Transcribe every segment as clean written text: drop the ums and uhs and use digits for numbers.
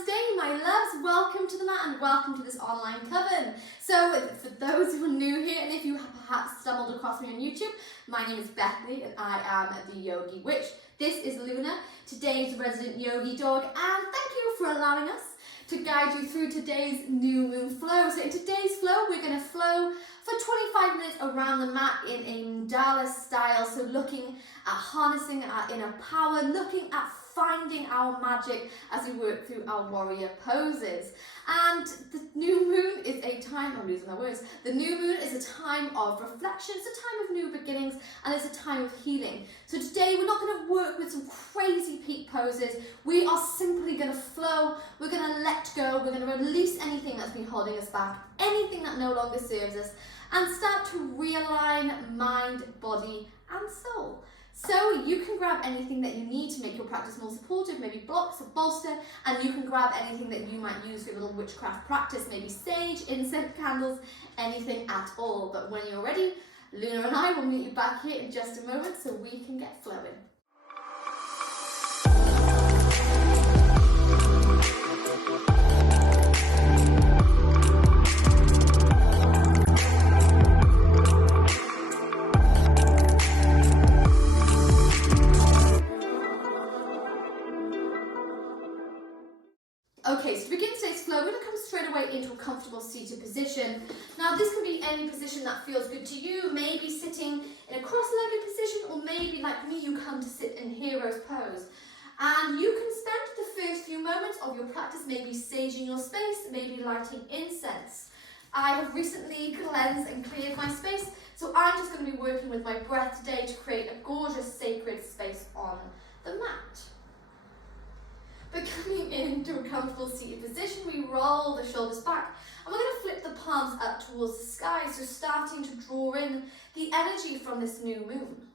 Namaste, my loves. Welcome to the mat and welcome to this online coven. So for those who are new here, and if you have perhaps stumbled across me on YouTube, my name is Bethany and I am the Yogi Witch. This is Luna, today's resident yogi dog, and thank you for allowing us to guide you through today's new moon flow. So in today's flow, we're going to flow for 25 minutes around the mat in a mandala style. So looking at harnessing our inner power, looking at finding our magic as we work through our warrior poses. And the new moon is a time, I'm losing my words, the new moon is a time of reflection, it's a time of new beginnings, and it's a time of healing. So today we're not going to work with some crazy peak poses, we are simply going to flow, we're going to let go, we're going to release anything that's been holding us back, anything that no longer serves us, and start to realign mind, body, and soul. So you can grab anything that you need to make your practice more supportive, maybe blocks, a bolster, and you can grab anything that you might use for your little witchcraft practice, maybe sage, incense, candles, anything at all. But when you're ready, Luna and I will meet you back here in just a moment so we can get flowing. Okay, so to begin today's flow, we're going to come straight away into a comfortable seated position. Now this can be any position that feels good to you, maybe sitting in a cross-legged position, or maybe like me, you come to sit in hero's pose. And you can spend the first few moments of your practice maybe saging your space, maybe lighting incense. I have recently cleansed and cleared my space, so I'm just going to be working with my breath today to create a gorgeous sacred space on the mat. But coming into a comfortable seated position, we roll the shoulders back and we're going to flip the palms up towards the sky, so starting to draw in the energy from this new moon.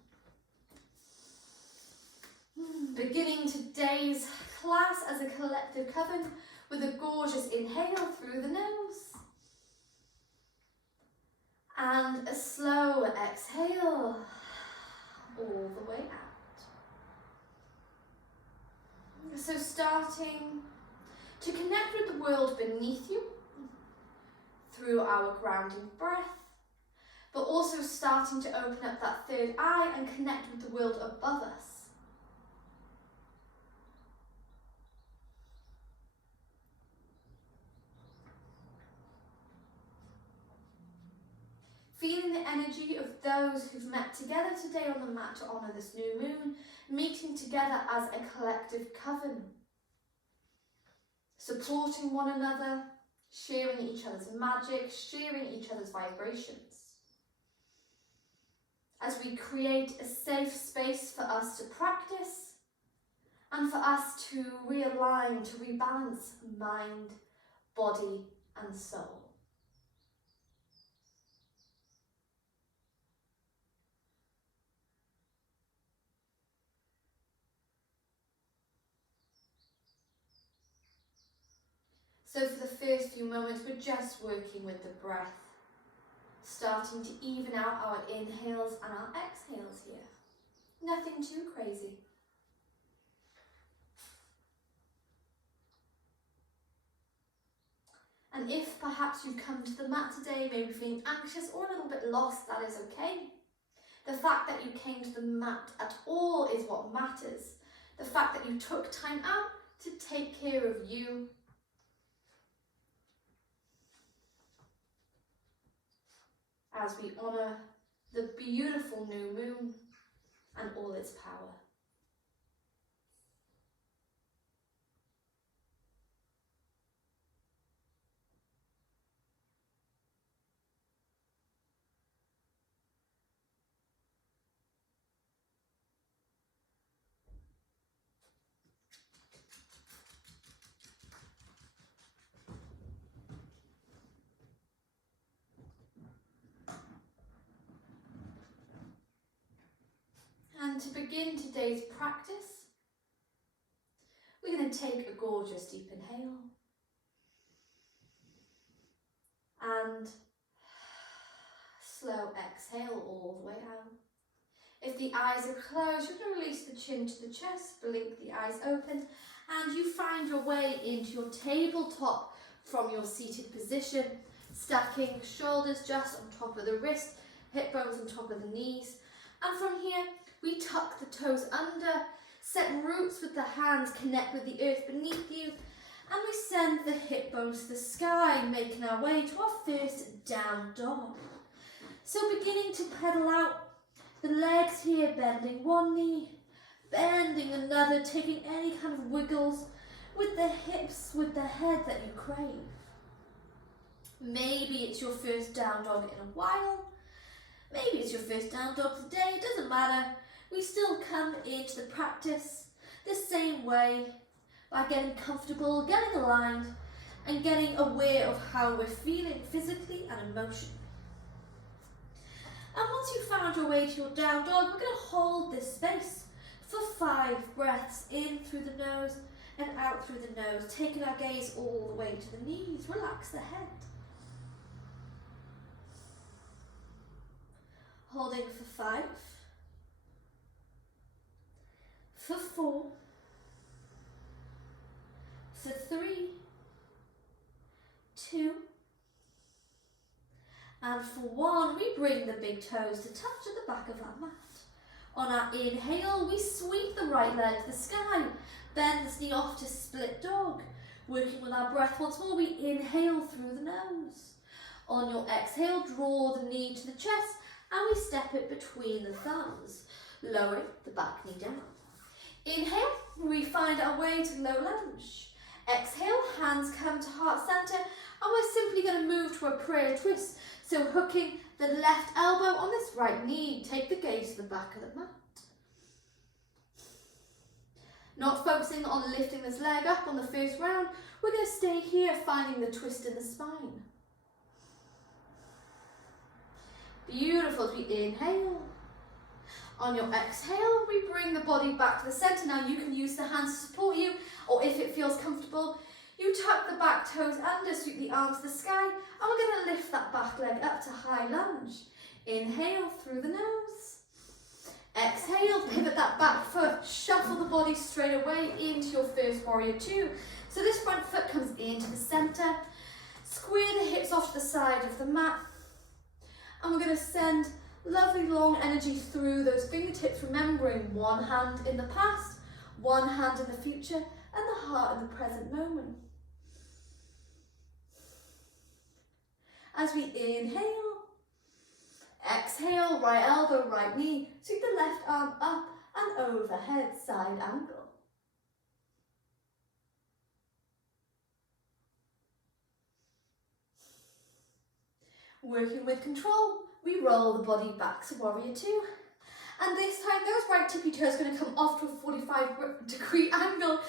Beginning today's class as a collective coven with a gorgeous inhale through the nose and a slow exhale all the way out. So starting to connect with the world beneath you through our grounding breath, but also starting to open up that third eye and connect with the world above us. Feeling the energy of those who've met together today on the mat to honour this new moon, meeting together as a collective coven, supporting one another, sharing each other's magic, sharing each other's vibrations. As we create a safe space for us to practice and for us to realign, to rebalance mind, body and soul. So for the first few moments, we're just working with the breath, starting to even out our inhales and our exhales here. Nothing too crazy. And if perhaps you've come to the mat today, maybe feeling anxious or a little bit lost, that is okay. The fact that you came to the mat at all is what matters. The fact that you took time out to take care of you, as we honour the beautiful new moon and all its power. And to begin today's practice, we're going to take a gorgeous deep inhale and slow exhale all the way out. If the eyes are closed, you're going to release the chin to the chest, blink the eyes open, and you find your way into your tabletop from your seated position, stacking shoulders just on top of the wrist, hip bones on top of the knees. And from here, we tuck the toes under, set roots with the hands, connect with the earth beneath you, and we send the hip bones to the sky, making our way to our first down dog. So beginning to pedal out, the legs here bending one knee, bending another, taking any kind of wiggles with the hips, with the head that you crave. Maybe it's your first down dog in a while. Maybe it's your first down dog today, it doesn't matter. We still come into the practice the same way, by getting comfortable, getting aligned, and getting aware of how we're feeling physically and emotionally. And once you've found your way to your down dog, we're going to hold this space for 5 breaths in through the nose and out through the nose, taking our gaze all the way to the knees. Relax the head. Holding for 5, for 4, for 3, 2, and for 1, we bring the big toes to touch at the back of our mat. On our inhale, we sweep the right leg to the sky, bend this knee off to split dog. Working with our breath once more, we inhale through the nose. On your exhale, draw the knee to the chest, and we step it between the thumbs, lowering the back knee down. Inhale, we find our way to low lunge. Exhale, hands come to heart center, and we're simply going to move to a prayer twist. So hooking the left elbow on this right knee, take the gaze to the back of the mat. Not focusing on lifting this leg up on the first round, we're going to stay here, finding the twist in the spine. Beautiful. As we inhale. On your exhale, we bring the body back to the center. Now you can use the hands to support you, or if it feels comfortable, you tuck the back toes under, sweep the arms to the sky, and we're going to lift that back leg up to high lunge. Inhale through the nose. Exhale, pivot that back foot, shuffle the body straight away into your first warrior 2. So this front foot comes into the center, square the hips off to the side of the mat, and we're going to send lovely long energy through those fingertips, remembering one hand in the past, one hand in the future, and the heart in the present moment. As we inhale, exhale, right elbow, right knee, sweep the left arm up and overhead, side angle. Working with control, we roll the body back to warrior 2. And this time, those right tippy toes are going to come off to a 45-degree angle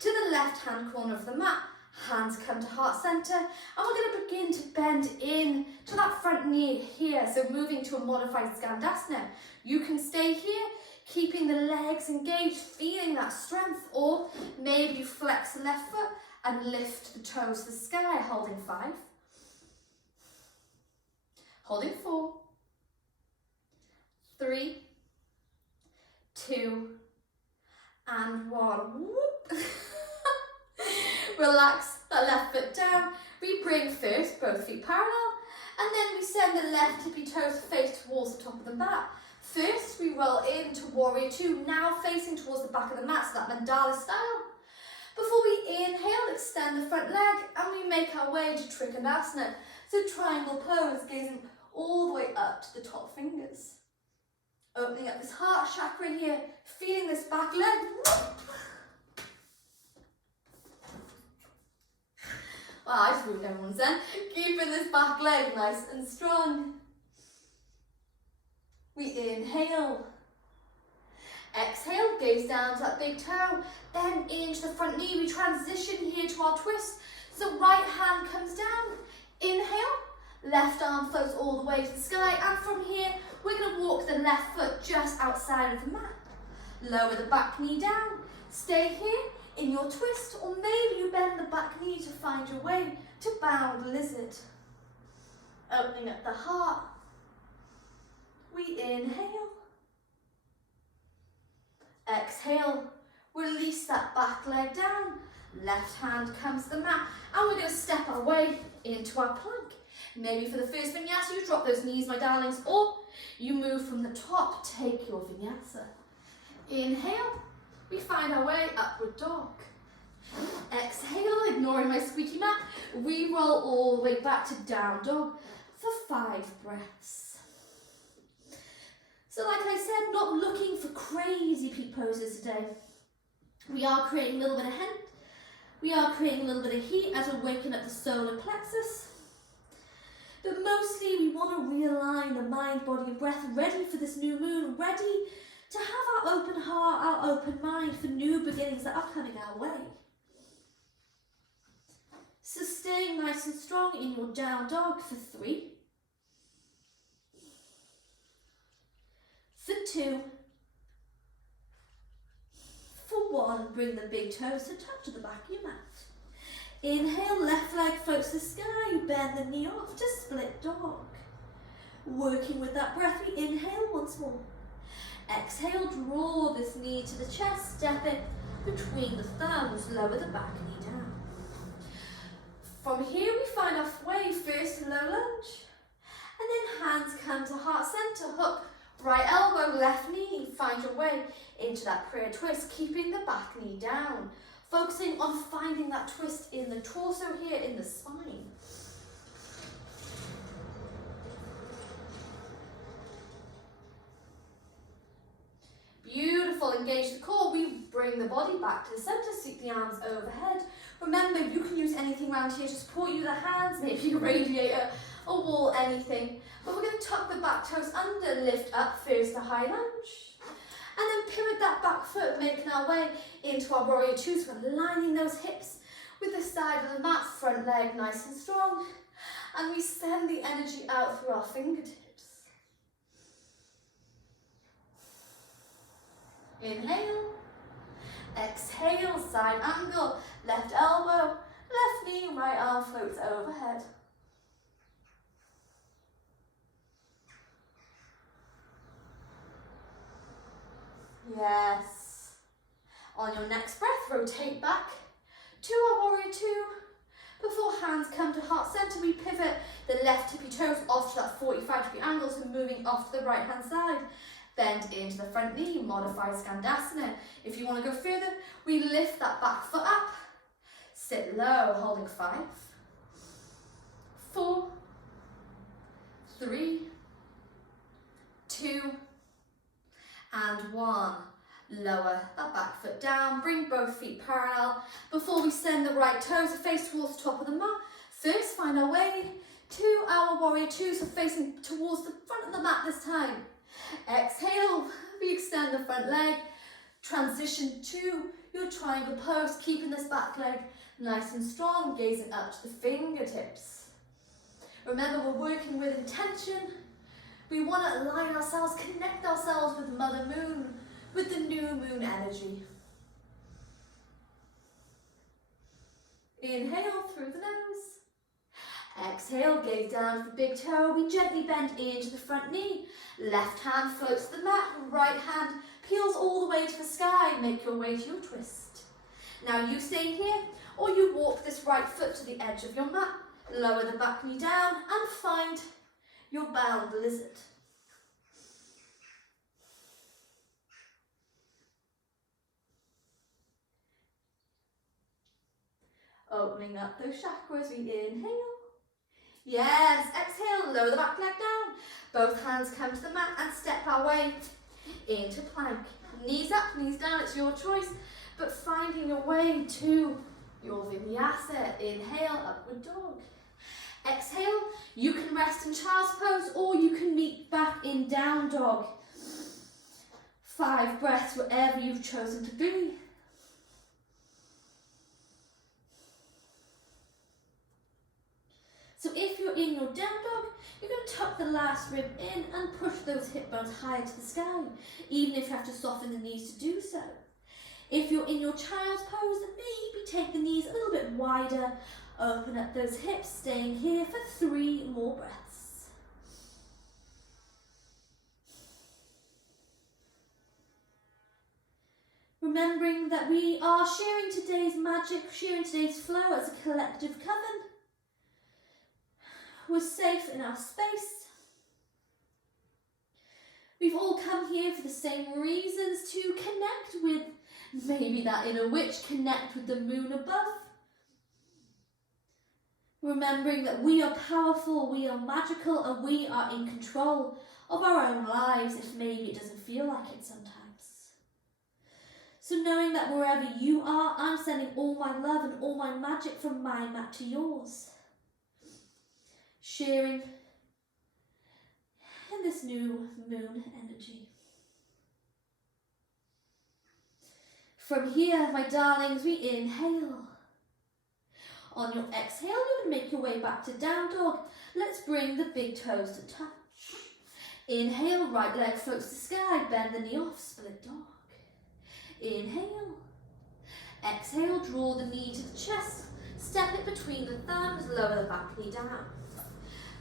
to the left-hand corner of the mat. Hands come to heart center, and we're going to begin to bend in to that front knee here. So moving to a modified Skandasana. You can stay here, keeping the legs engaged, feeling that strength, or maybe you flex the left foot and lift the toes to the sky, holding 5. Holding 4, 3, 2, and 1. Whoop. Relax that left foot down. We bring first both feet parallel, and then we send the left tippy toes face towards the top of the mat. First, we roll into warrior 2, now facing towards the back of the mat, so that mandala style. Before we inhale, extend the front leg, and we make our way to Trikonasana. So triangle pose, gazing all the way up to the top fingers. Opening up this heart chakra here, feeling this back leg. Wow, I just ruined everyone's then. Keeping this back leg nice and strong. We inhale. Exhale, gaze down to that big toe, then into the front knee. We transition here to our twist. So right hand comes down. Inhale, left arm floats all the way to the sky. And from here, we're going to walk the left foot just outside of the mat. Lower the back knee down. Stay here in your twist, or maybe you bend the back knee to find your way to bound lizard. Opening up the heart. We inhale. Exhale. Release that back leg down. Left hand comes to the mat, and we're going to step our way into our plank. Maybe for the first vinyasa, you drop those knees, my darlings, or you move from the top, take your vinyasa. Inhale, we find our way upward dog. Exhale, ignoring my squeaky mat, we roll all the way back to down dog for 5 breaths. So like I said, not looking for crazy peak poses today. We are creating a little bit of head. We are creating a little bit of heat as we're waking up the solar plexus. But mostly we want to realign the mind, body and breath, ready for this new moon, ready to have our open heart, our open mind for new beginnings that are coming our way. So staying nice and strong in your down dog for 3, for 2, for 1, bring the big toes to touch the back of your mat. Inhale, left leg floats to the sky, bend the knee off to split dog. Working with that breath, we inhale once more. Exhale, draw this knee to the chest, step in between the thumbs, lower the back knee down. From here we find our way first to low lunge, and then hands come to heart center, hook, right elbow, left knee, find your way into that prayer twist, keeping the back knee down, focusing on finding that twist in the torso here, in the spine. Beautiful, engage the core. We bring the body back to the center, sweep the arms overhead. Remember, you can use anything around here to support you, the hands, maybe a radiator, a wall, anything. But we're going to tuck the back toes under, lift up first to high lunge. And then pivot that back foot, making our way into our warrior 2. So we're lining those hips with the side of the mat, front leg nice and strong. And we send the energy out through our fingertips. Inhale, exhale, side angle, left elbow, left knee, right arm floats overhead. Yes. On your next breath, rotate back to our warrior 2. Before hands come to heart center, we pivot the left tippy toes off to that 45-degree angle, so moving off to the right hand side. Bend into the front knee, modified Skandasana. If you want to go further, we lift that back foot up. Sit low, holding 5, 4, 3, 2, and 1. Lower that back foot down, bring both feet parallel. Before we send the right toes to face towards the top of the mat, first find our way to our warrior 2, so facing towards the front of the mat this time. Exhale, we extend the front leg, transition to your triangle pose, keeping this back leg nice and strong, gazing up to the fingertips. Remember, we're working with intention. We want to align ourselves, connect ourselves with Mother Moon, with the new moon energy. Inhale through the nose. Exhale, gaze down to the big toe. We gently bend into the front knee. Left hand floats to the mat, right hand peels all the way to the sky. Make your way to your twist. Now you stay here, or you walk this right foot to the edge of your mat. Lower the back knee down and find your bound lizard. Opening up those chakras, we inhale. Yes, exhale, lower the back leg down. Both hands come to the mat and step our way into plank. Knees up, knees down, it's your choice, but finding your way to your vinyasa. Inhale, upward dog. Exhale, you can rest in child's pose or you can meet back in down dog. 5 breaths, wherever you've chosen to be. So if you're in your down dog, you're going to tuck the last rib in and push those hip bones higher to the sky, even if you have to soften the knees to do so. If you're in your child's pose, then maybe take the knees a little bit wider, open up those hips, staying here for 3 more breaths. Remembering that we are sharing today's magic, sharing today's flow as a collective coven. We're safe in our space. We've all come here for the same reasons, to connect with maybe that inner witch, connect with the moon above. Remembering that we are powerful, we are magical, and we are in control of our own lives, if maybe it doesn't feel like it sometimes. So knowing that wherever you are, I'm sending all my love and all my magic from my mat to yours. Sharing in this new moon energy. From here, my darlings, we inhale. On your exhale, you're going to make your way back to down dog. Let's bring the big toes to touch. Inhale, right leg floats to sky, bend the knee off, split dog. Inhale. Exhale, draw the knee to the chest, step it between the thumbs, lower the back knee down.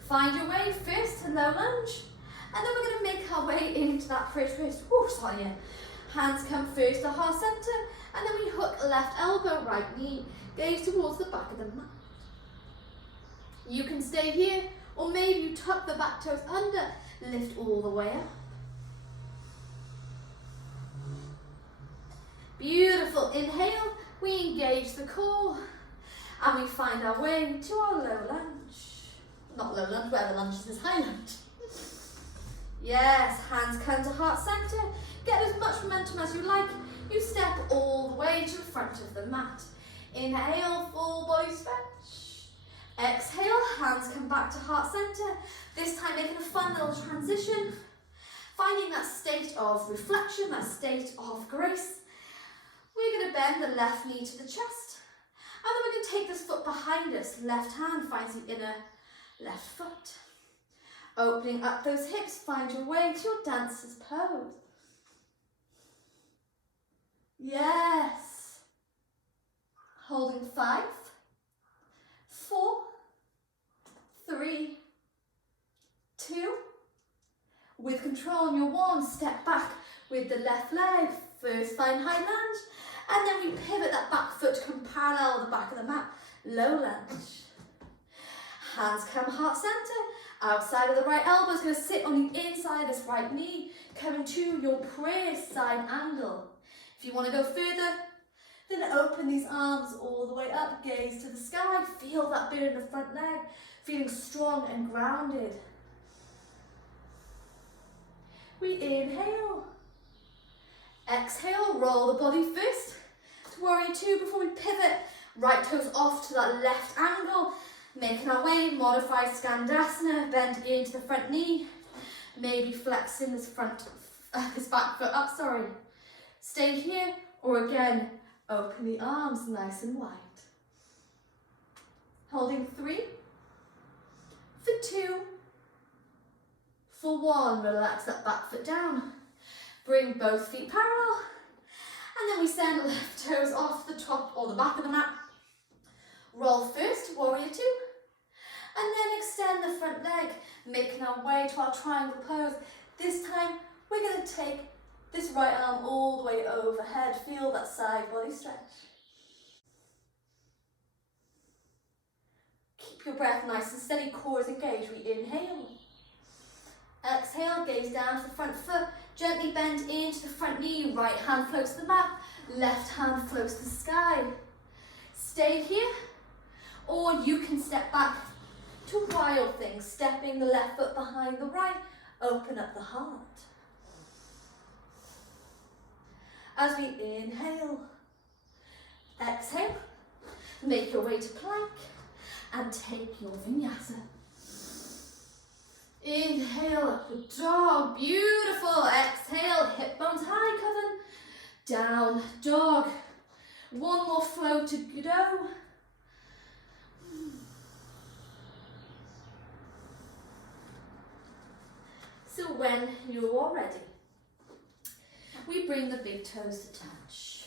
Find your way first to low lunge, and then we're going to make our way into that first twist. Hands come first to heart center, and then we hook left elbow, right knee, gaze towards the back of the mat. You can stay here, or maybe you tuck the back toes under, lift all the way up. Beautiful. Inhale, we engage the core, and we find our way to our low lunge. Not low lunge, where the lunge is high lunge. Yes, hands come to heart center. Get as much momentum as you like. You step all the way to the front of the mat. Inhale, full body stretch. Exhale, hands come back to heart center. This time making a fun little transition. Finding that state of reflection, that state of grace. We're going to bend the left knee to the chest. And then we're going to take this foot behind us. Left hand finds the inner left foot. Opening up those hips, find your way to your dancer's pose. Yes. Holding 5, 4, 3, 2. With control on your 1, step back with the left leg. First find high lunge, and then we pivot that back foot to come parallel with the back of the mat. Low lunge. Hands come heart center. Outside of the right elbow is going to sit on the inside of this right knee, coming to your prayer side angle. If you want to go further, then open these arms all the way up, gaze to the sky, feel that bit in the front leg, feeling strong and grounded. We inhale. Exhale, roll the body first to warrior 2 before we pivot. Right toes off to that left angle. Making our way, modified Skandasana, bend into the front knee. Maybe flexing this back foot up, Stay here, or again, open the arms nice and wide. Holding 3, for 2, for 1, relax that back foot down. Bring both feet parallel, and then we send left toes off the top or the back of the mat. Roll first, warrior 2, and then extend the front leg, making our way to our triangle pose. This time, we're going to take this right arm all the way overhead. Feel that side body stretch. Keep your breath nice and steady, core is engaged. We inhale. Exhale, gaze down to the front foot. Gently bend into the front knee. Right hand floats to the mat. Left hand floats to the sky. Stay here. Or you can step back to wild things, stepping the left foot behind the right, open up the heart. As we inhale, exhale, make your way to plank and take your vinyasa. Inhale, up dog, beautiful. Exhale, hip bones high, coven. Down dog. One more flow to go. So when you're all ready, we bring the big toes to touch.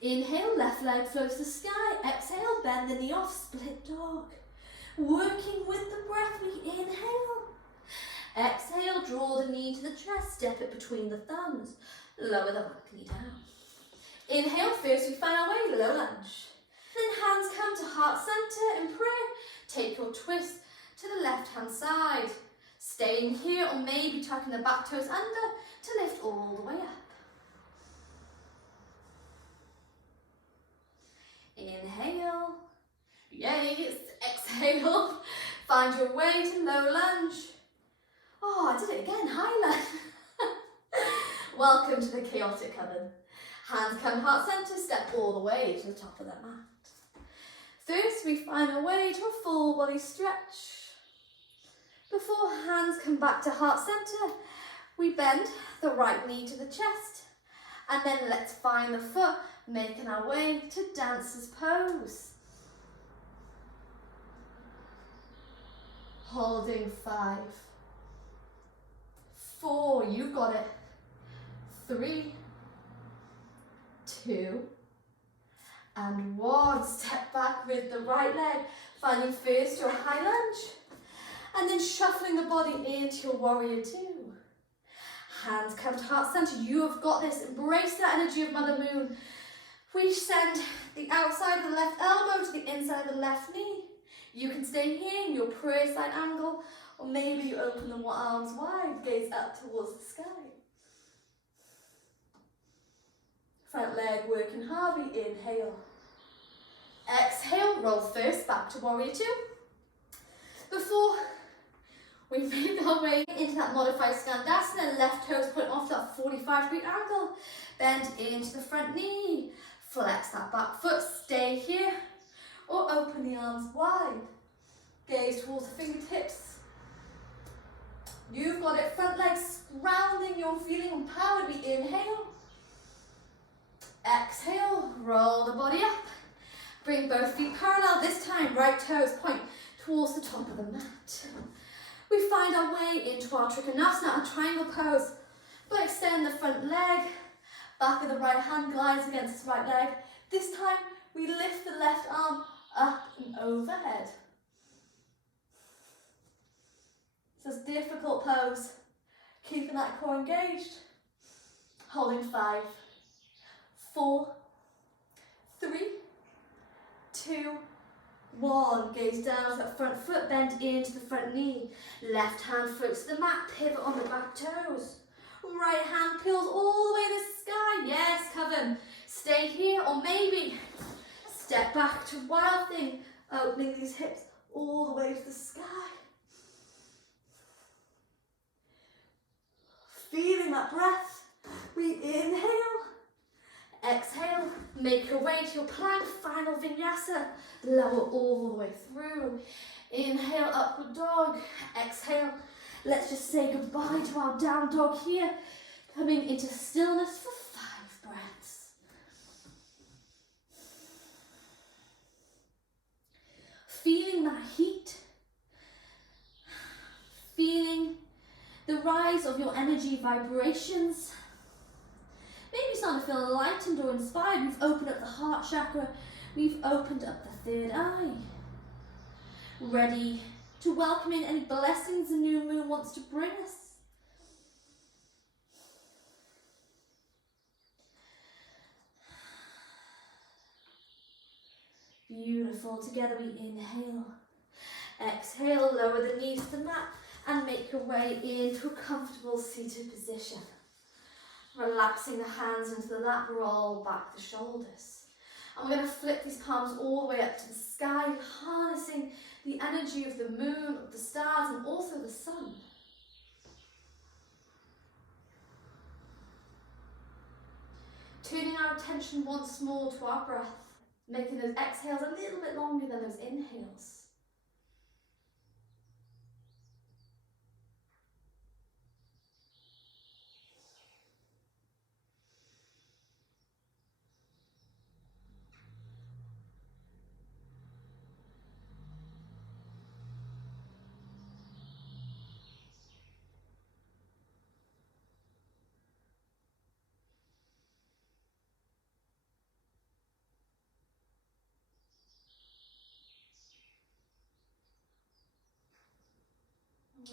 Inhale, left leg floats to the sky. Exhale, bend the knee off, split dog. Working with the breath, we inhale. Exhale, draw the knee to the chest, step it between the thumbs. Lower the back knee down. Inhale, first we find our way, low lunge. Then hands come to heart center in prayer. Take your twist to the left hand side. Staying here or maybe tucking the back toes under to lift all the way up. Inhale. Yes. Exhale. Find your way to low lunge. Oh, I did it again. High lunge. Welcome to the chaotic oven. Hands come heart center, step all the way to the top of that mat. First, we find our way to a full body stretch. Before hands come back to heart center, we bend the right knee to the chest. And then let's find the foot, making our way to dancer's pose. Holding 5, 4, you've got it. 3, 2, and 1. Step back with the right leg, finding first your high lunge, and then shuffling the body into your warrior 2. Hands come to heart center. You have got this. Embrace the energy of Mother Moon. We send the outside of the left elbow to the inside of the left knee. You can stay here in your prayer side angle, or maybe you open the arms wide, gaze up towards the sky. Front leg working hard, we inhale. Exhale, roll first back to warrior 2. Before we make our way into that modified Skandasana, left toes put off that 45-degree angle, bend into the front knee, flex that back foot, stay here, or open the arms wide, gaze towards the fingertips. You've got it, front leg grounding, you're feeling empowered, we inhale. Exhale, roll the body up. Bring both feet parallel. This time, right toes point towards the top of the mat. We find our way into our Trikonasana, a triangle pose. But extend the front leg. Back of the right hand glides against the right leg. This time, we lift the left arm up and overhead. It's a difficult pose. Keeping that core engaged. Holding 5, 4, 3, 2, 1. Gaze down to that front foot, bend into the front knee. Left hand floats to the mat, pivot on the back toes. Right hand peels all the way to the sky. Yes, Coven. Stay here, or maybe step back to Wild Thing, opening these hips all the way to the sky. Feeling that breath. We inhale. Exhale, make your way to your plank, final vinyasa, lower all the way through. Inhale, upward dog. Exhale, let's just say goodbye to our down dog here, coming into stillness for 5 breaths. Feeling that heat, feeling the rise of your energy vibrations. Maybe starting to feel enlightened or inspired. We've opened up the heart chakra. We've opened up the third eye. Ready to welcome in any blessings the new moon wants to bring us. Beautiful. Together we inhale. Exhale, lower the knees to the mat and make your way into a comfortable seated position. Relaxing the hands into the lap, roll back the shoulders. And we're going to flip these palms all the way up to the sky, harnessing the energy of the moon, of the stars, and also the sun. Turning our attention once more to our breath, making those exhales a little bit longer than those inhales.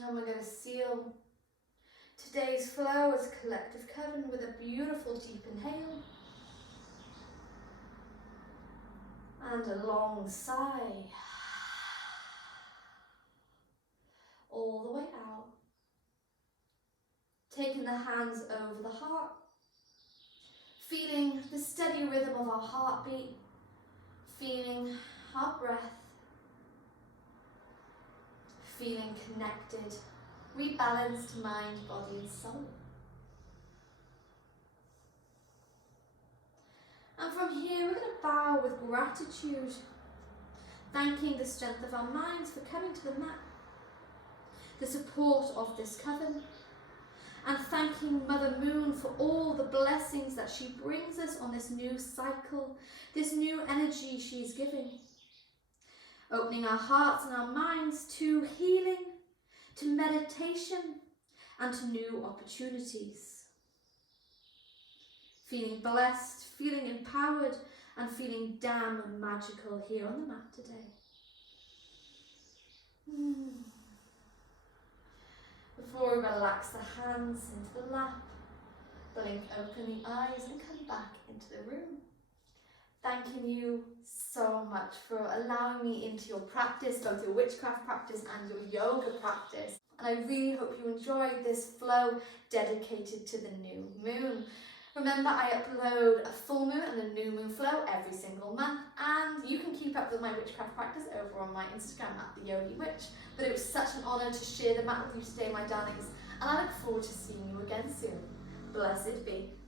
And we're going to seal today's flow as collective coven with a beautiful deep inhale. And a long sigh. All the way out. Taking the hands over the heart. Feeling the steady rhythm of our heartbeat. Feeling our breath. Feeling connected, rebalanced mind, body and soul. And from here we're going to bow with gratitude, thanking the strength of our minds for coming to the mat, the support of this coven, and thanking Mother Moon for all the blessings that she brings us on this new cycle, this new energy she's giving. Opening our hearts and our minds to healing, to meditation, and to new opportunities. Feeling blessed, feeling empowered, and feeling damn magical here on the mat today. Before we relax the hands into the lap, blink open the eyes and come back into the room. Thanking you so much for allowing me into your practice, both your witchcraft practice and your yoga practice. And I really hope you enjoyed this flow dedicated to the new moon. Remember, I upload a full moon and a new moon flow every single month, and you can keep up with my witchcraft practice over on my Instagram @theyogiwitch. But it was such an honour to share the mat with you today, my darlings, and I look forward to seeing you again soon. Blessed be.